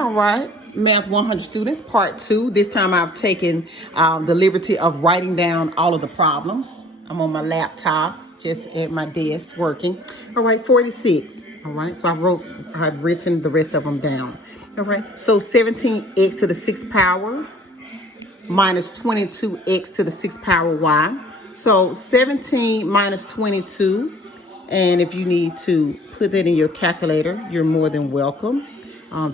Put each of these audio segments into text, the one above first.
All right, Math 100 students, part 2. This time I've taken the liberty of writing down all of the problems. I'm on my laptop, just at my desk working. All right, 46. All right, so I've written the rest of them down. All right, so 17x to the 6th power minus 22x to the 6th power y. So 17 minus 22. And if you need to put that in your calculator, you're more than welcome.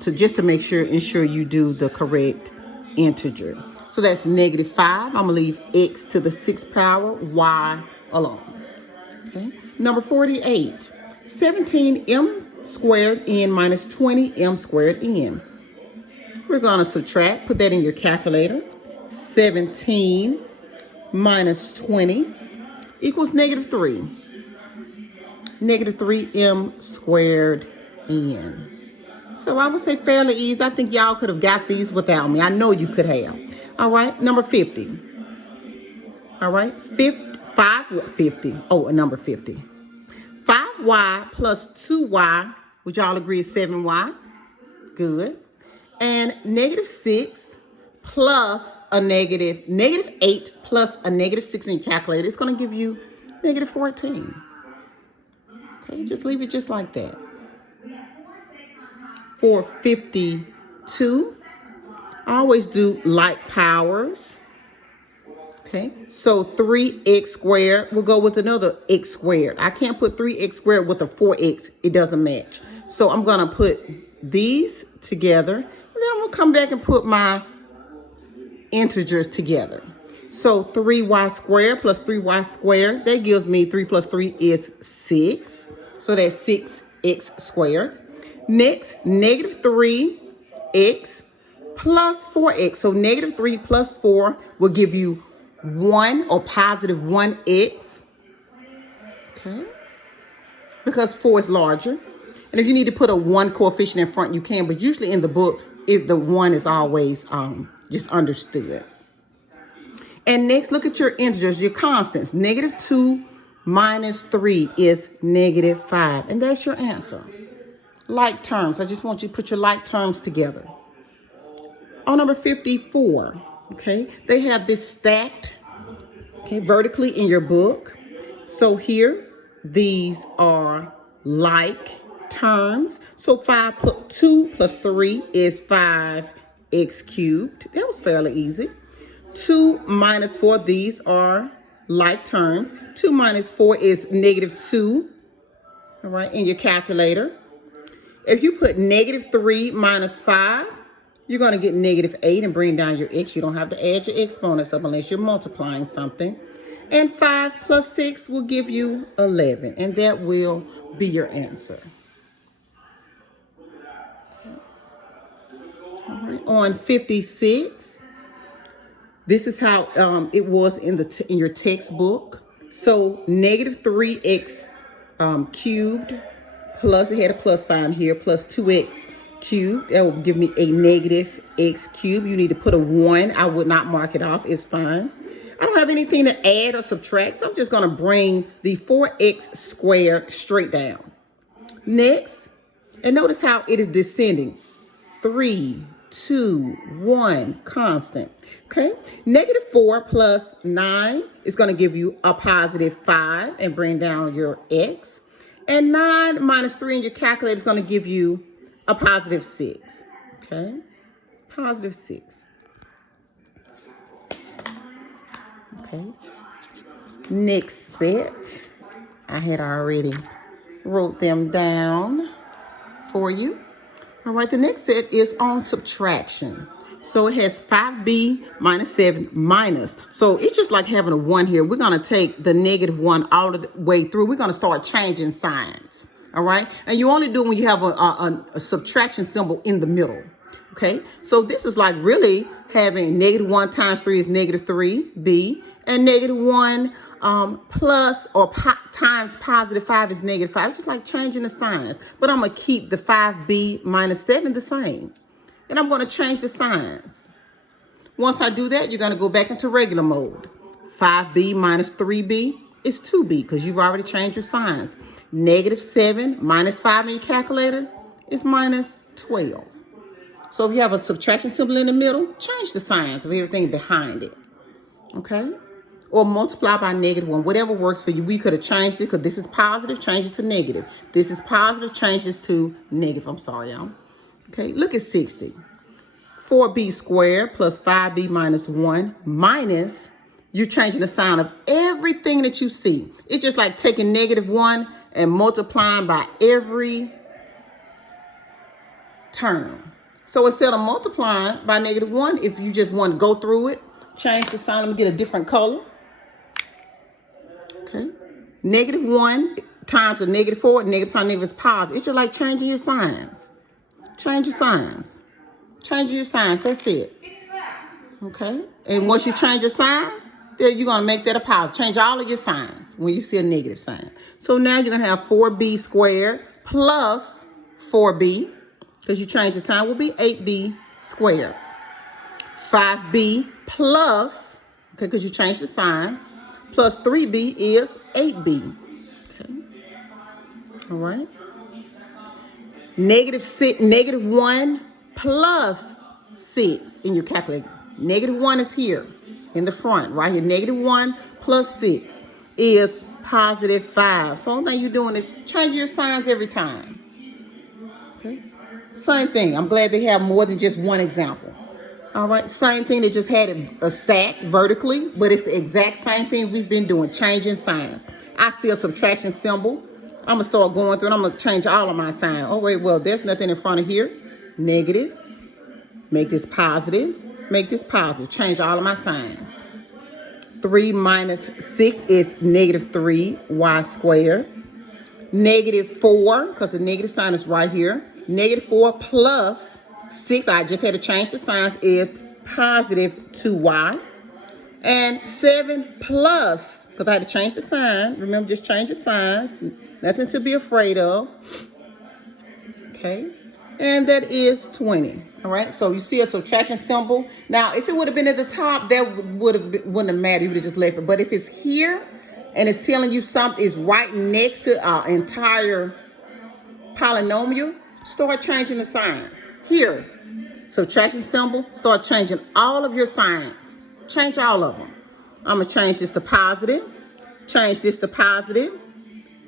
Just to ensure you do the correct integer. So that's -5. I'm gonna leave x to the 6th power, y alone. Okay. Number 48, 17m squared n minus 20m squared n. We're gonna subtract, put that in your calculator. 17 minus 20 equals -3. -3m squared n. So I would say fairly easy. I think y'all could have got these without me. I know you could have. All right, number 50. All right, 50. Oh, number 50. 5y plus 2y, which y'all agree is 7y. Good. And -6 plus a -8 plus a -6 in your calculator. It's going to give you -14. Okay, just leave it just like that. For 52, I always do like powers. Okay, so 3x squared will go with another x squared. I can't put 3x squared with a 4x. It doesn't match. So I'm going to put these together. And then I'm going to come back and put my integers together. So 3y squared plus 3y squared, that gives me 3 plus 3 is 6. So that's 6x squared. Next, -3x plus 4x. So -3 plus 4 will give you 1 or positive 1x. Okay. Because 4 is larger. And if you need to put a 1 coefficient in front, you can. But usually in the book, the 1 is always just understood. And next, look at your integers, your constants. -2 minus 3 is -5. And that's your answer. Like terms. I just want you to put your like terms together. On number 54, okay, they have this stacked, okay, vertically in your book. So here, these are like terms. So 2 plus 3 is 5x cubed. That was fairly easy. 2 minus 4, these are like terms. 2 minus 4 is -2, all right, in your calculator. If you put -3 minus 5, you're going to get -8 and bring down your x. You don't have to add your exponents up unless you're multiplying something. And 5 plus 6 will give you 11. And that will be your answer. All right. On 56, this is how it was in your textbook. So -3x cubed. Plus, it had a plus sign here, plus 2x cubed. That will give me a -x cubed. You need to put a 1. I would not mark it off. It's fine. I don't have anything to add or subtract, so I'm just going to bring the 4x squared straight down. Next, and notice how it is descending. 3, 2, 1, constant. Okay, -4 plus 9 is going to give you a +5 and bring down your x. And 9 minus 3 in your calculator is going to give you a +6. Okay? +6. Okay. Next set. I had already wrote them down for you. All right. The next set is on subtraction. So it has 5b minus 7 minus. So it's just like having a 1 here. We're going to take the -1 all the way through. We're going to start changing signs. All right. And you only do it when you have a subtraction symbol in the middle. Okay. So this is like really having -1 times 3 is -3b. And -1 plus or times +5 is -5. It's just like changing the signs. But I'm going to keep the 5b minus 7 the same. And I'm going to change the signs. Once I do that, you're going to go back into regular mode. 5b minus 3b is 2b because you've already changed your signs. -7 minus 5 in your calculator is -12. So if you have a subtraction symbol in the middle, change the signs of everything behind it. Okay? Or multiply by -1, whatever works for you. We could have changed it because this is positive, change it to negative. This is positive, change this to negative. I'm sorry, y'all. Okay, look at 60. 4b squared plus 5b minus 1 minus, you're changing the sign of everything that you see. It's just like taking -1 and multiplying by every term. So instead of multiplying by -1, if you just want to go through it, change the sign. Let me get a different color. Okay. -1 times a -4, negative times negative is positive. It's just like changing your signs. Change your signs. Change your signs. That's it. Okay. And once you change your signs, then you're going to make that a positive. Change all of your signs when you see a negative sign. So now you're going to have 4b squared plus 4b, because you change the sign, will be 8b squared. 5b plus, okay, because you changed the signs, plus 3b is 8b. Okay. All right. -1 plus 6 in your calculator. -1 is here in the front, right here. -1 plus 6 is +5. So the only thing you're doing is changing your signs every time. Okay. Same thing. I'm glad they have more than just one example. All right. Same thing. They just had a stack vertically, but it's the exact same thing we've been doing, changing signs. I see a subtraction symbol. I'm going to start going through and I'm going to change all of my signs. Oh, wait, well, there's nothing in front of here. Negative. Make this positive. Make this positive. Change all of my signs. 3 minus 6 is -3y squared. -4, because the negative sign is right here. -4 plus 6, I just had to change the signs, is +2y. And 7 plus, because I had to change the sign. Remember, just change the signs. Nothing to be afraid of. Okay. And that is 20. All right. So you see a subtraction symbol. Now, if it would have been at the top, that wouldn't have mattered. You would have just left it. But if it's here and it's telling you something is right next to our entire polynomial, start changing the signs. Here, subtraction symbol, start changing all of your signs. Change all of them. I'm going to change this to positive. Change this to positive.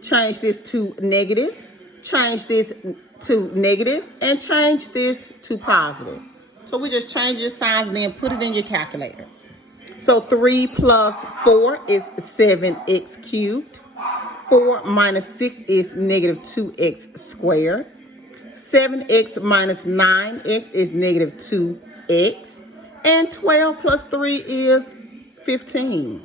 Change this to negative. Change this to negative. And change this to positive. So we just change your signs and then put it in your calculator. So 3 plus 4 is 7x cubed. 4 minus 6 is -2x squared. 7x minus 9x is -2x. And 12 plus 3 is 15.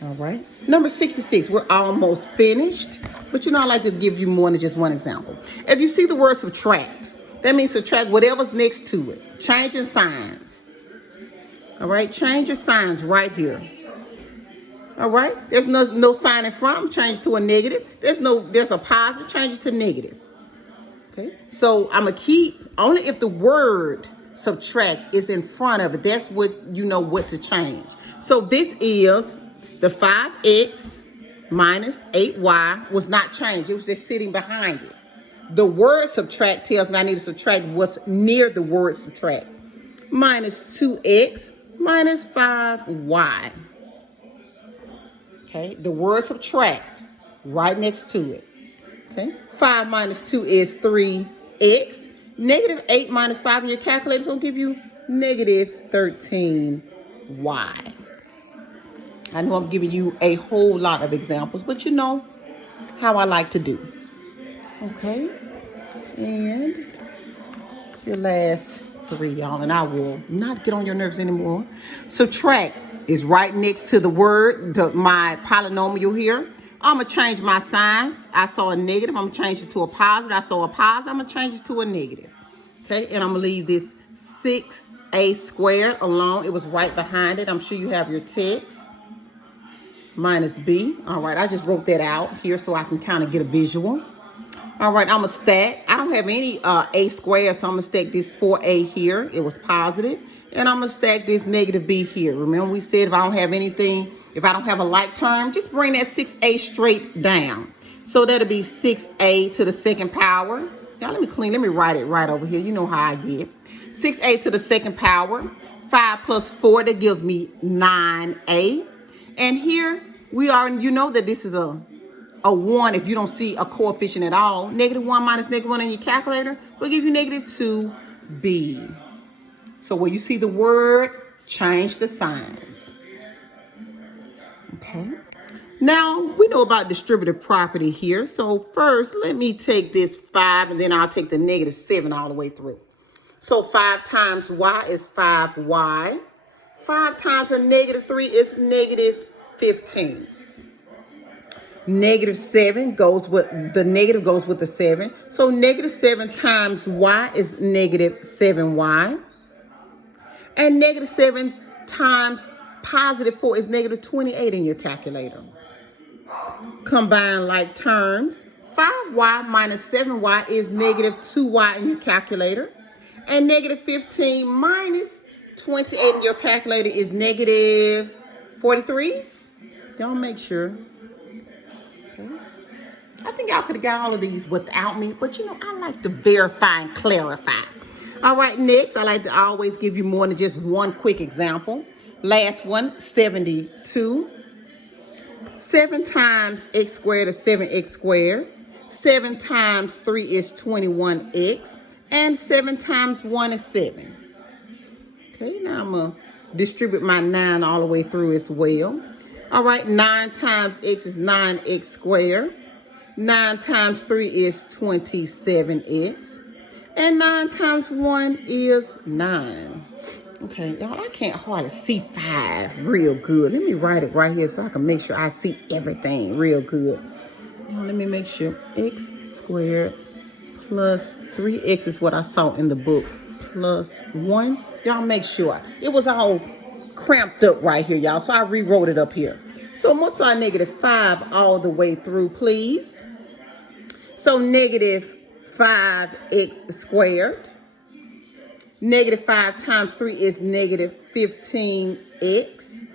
All right. Number 66, we're almost finished. But you know, I like to give you more than just one example. If you see the word subtract, that means subtract whatever's next to it. Changing signs. All right. Change your signs right here. All right. There's no sign in front. Change to a negative. There's a positive. Change it to negative. Okay. So I'm going to keep only if the word subtract is in front of it. That's what you know what to change. So this is the 5x minus 8y was not changed. It was just sitting behind it. The word subtract tells me I need to subtract what's near the word subtract. Minus 2x minus 5y. Okay, the word subtract right next to it. Okay, 5 minus 2 is 3x. -8 minus 5 in your calculator is going to give you -13y. I know I'm giving you a whole lot of examples, but you know how I like to do. Okay, and your last 3, y'all, and I will not get on your nerves anymore. Subtract is right next to the word, my polynomial here. I'm going to change my signs. I saw a negative. I'm going to change it to a positive. I saw a positive. I'm going to change it to a negative. Okay, and I'm going to leave this 6a squared alone. It was right behind it. I'm sure you have your text. Minus b. All right, I just wrote that out here so I can kind of get a visual. All right, I'm going to stack. I don't have any a squared, so I'm going to stack this 4a here. It was positive. And I'm going to stack this negative b here. Remember we said if I don't have anything, if I don't have a like term, just bring that 6a straight down. So that'll be 6a to the second power. Now let me write it right over here. You know how I get. 6a to the second power. 5 plus 4, that gives me 9a. And here we are, you know that this is a 1 if you don't see a coefficient at all. Negative 1 minus negative 1 in your calculator will give you negative 2b. So when you see the word, change the signs. Okay. Now, we know about distributive property here. So first, let me take this 5, and then I'll take the negative 7 all the way through. So 5 times y is 5y. 5 times a negative 3 is negative 15. Negative 7 goes with, the negative goes with the 7. So negative 7 times y is negative 7y. And negative 7 times positive 4 is negative 28 in your calculator. Combine like terms. 5y minus 7y is negative 2y in your calculator. And negative 15 minus 28 in your calculator is negative 43. Y'all make sure. Okay. I think y'all could have got all of these without me, but you know, I like to verify and clarify. All right, next, I like to always give you more than just one quick example. Last one, 72. 7 times x squared is 7x squared. 7 times 3 is 21x. And 7 times 1 is 7. Okay, now I'm going to distribute my 9 all the way through as well. All right, 9 times x is 9x squared. 9 times 3 is 27x. And 9 times 1 is 9. Okay, y'all, I can't hardly see 5 real good. Let me write it right here so I can make sure I see everything real good. Now, let me make sure. X squared plus 3x is what I saw in the book. Plus 1. Y'all make sure. It was all cramped up right here, y'all. So I rewrote it up here. So multiply negative 5 all the way through, please. So negative 5x squared. Negative 5 times 3 is negative 15x.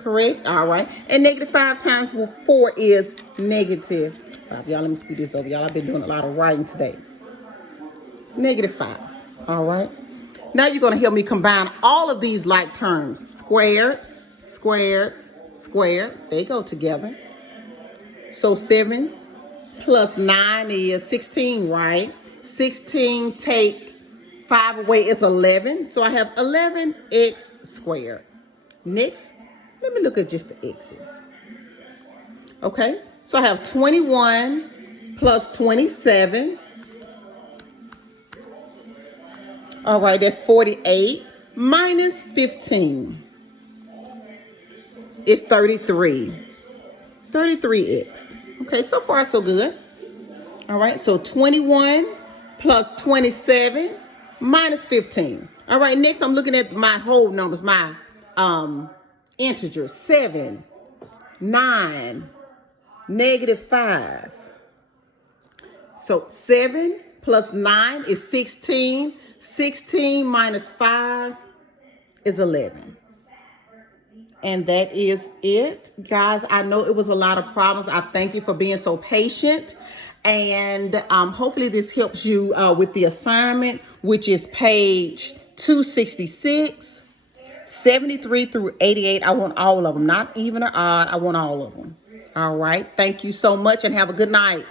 Correct? All right. And negative 5 times 4 is negative 5. Y'all, let me speed this over. Y'all, I've been doing a lot of writing today. Negative 5. All right. Now you're going to help me combine all of these like terms. Squareds, squareds, squared. They go together. So 7 plus 9 is 16, right? 16 take 5 away is 11. So I have 11x squared. Next, let me look at just the x's. Okay, so I have 21 plus 27. All right, that's 48 minus 15 is 33. 33x. Okay, so far so good. All right, so 21 plus 27 minus 15. All right, next I'm looking at my whole numbers, my integers. 7, 9, negative 5. So 7 plus 9 is 16. 16 minus 5 is 11. And that is it, guys. I know it was a lot of problems. I thank you for being so patient. And hopefully this helps you with the assignment, which is page 266, 73 through 88. I want all of them, not even or odd. I want all of them. All right. Thank you so much and have a good night.